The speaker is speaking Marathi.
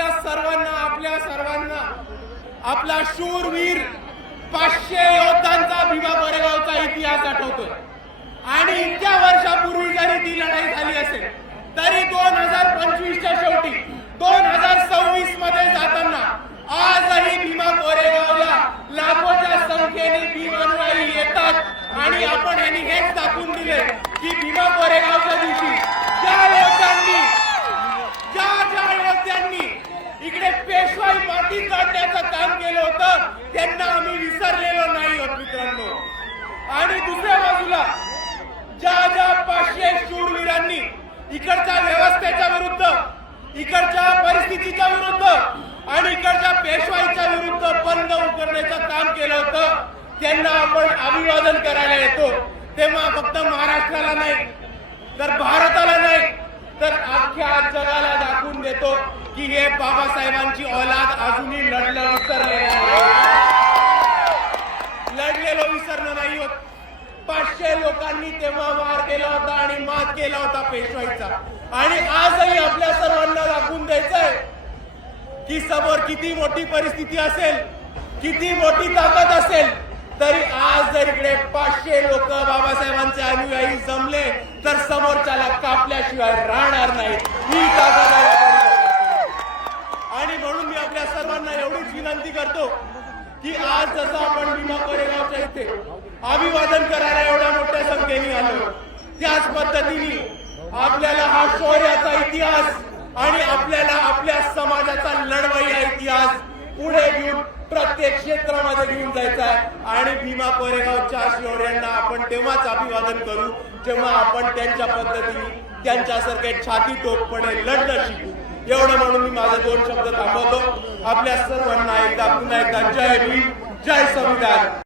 आपल्या सर्वांना आपला शूरवीर 500 योद्धांचा भीमा कोरेगावचा इतिहास आठवतोय। आणि इतक्या वर्षापूर्वी जरी ती लढाई झाली असेल तरी 2025च्या शेवटी 2026 मध्ये जाताना आजही भीमा कोरेगावला लाखोच्या संख्येने भीमनुयायी येतात। आणि आपण यांनी हेच दाखवून दिले की भीमा कोरेगावच्या दिवशी ज्या योद्ध्यांनी इकडे पेशवाई माती काढण्याचं काम केलं होतं त्यांना आम्ही विसरलेलो नाही आहोत मित्रांनो। आणि दुसऱ्या बाजूला ज्या 500 शूरवीरांनी इकडच्या व्यवस्थेच्या विरुद्ध, इकडच्या परिस्थितीच्या विरुद्ध आणि इकडच्या पेशवाईच्या विरुद्ध बंद उकरण्याचं काम केलं होतं त्यांना आपण अभिवादन करायला येतो। तेव्हा फक्त महाराष्ट्राला नाही तर भारताला नाही तर अख्ख्या जगाला दाखवून देतो की हे बाबासाहेबांची औलाद अजूनही लढलेलो विसरलो नाही होत। 500 लोकांनी तेव्हा वार केला होता आणि मात केला होता पेशवाईचा। आणि आजही आपल्या सर्वांना दाखवून द्यायचंय की समोर किती मोठी परिस्थिती असेल, किती मोठी ताकद असेल तरी आज जर इकडे 500 लोक बाबासाहेबांचे अनुयायी जमले तर समोरच्याला कापल्याशिवाय राहणार नाही। ही ताकद आहे। आणि म्हणून मी आपल्या सर्वांना एवढीच विनंती करतो की आज जसं आपण भीमा कोरेगावच्या इथे अभिवादन करायला एवढ्या मोठ्या संख्येने आलो त्याच पद्धतीने आपल्याला हा शौर्याचा इतिहास आणि आपल्याला आपल्या समाजाचा लढवय्या इतिहास पुढे घेऊन प्रत्येक क्षेत्रामध्ये घेऊन जायचा आहे। आणि भीमा कोरेगावच्या शौर्यांना आपण तेव्हाच अभिवादन करू जेव्हा आपण त्यांच्या पद्धतीने त्यांच्यासारखे छाती टोकपणे लढणं शिकू। एवढं म्हणून मी माझे 2 शब्द थांबवतो। आपल्या सर्वांना पुन्हा एकदा जय भीम, जय संविधान।